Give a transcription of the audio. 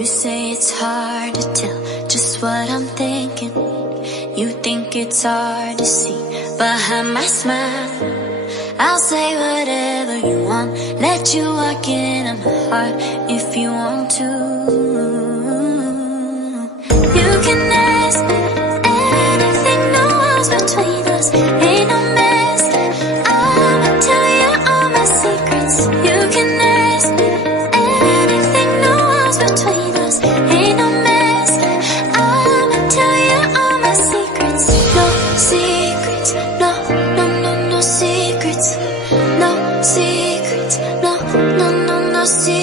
You say it's hard to tell just what I'm thinking. You think it's hard to see behind my smile. I'll say whatever you want, let you walk into my heart if you want to. You can ask me anything, no walls between us, ain't no mess. I'ma tell you all my secrets. You can ask me anything, no walls between us, ain't no mess. I'ma tell you all my secrets. No secrets, no, no, no, no secrets. No secrets, no, no, no, no secrets.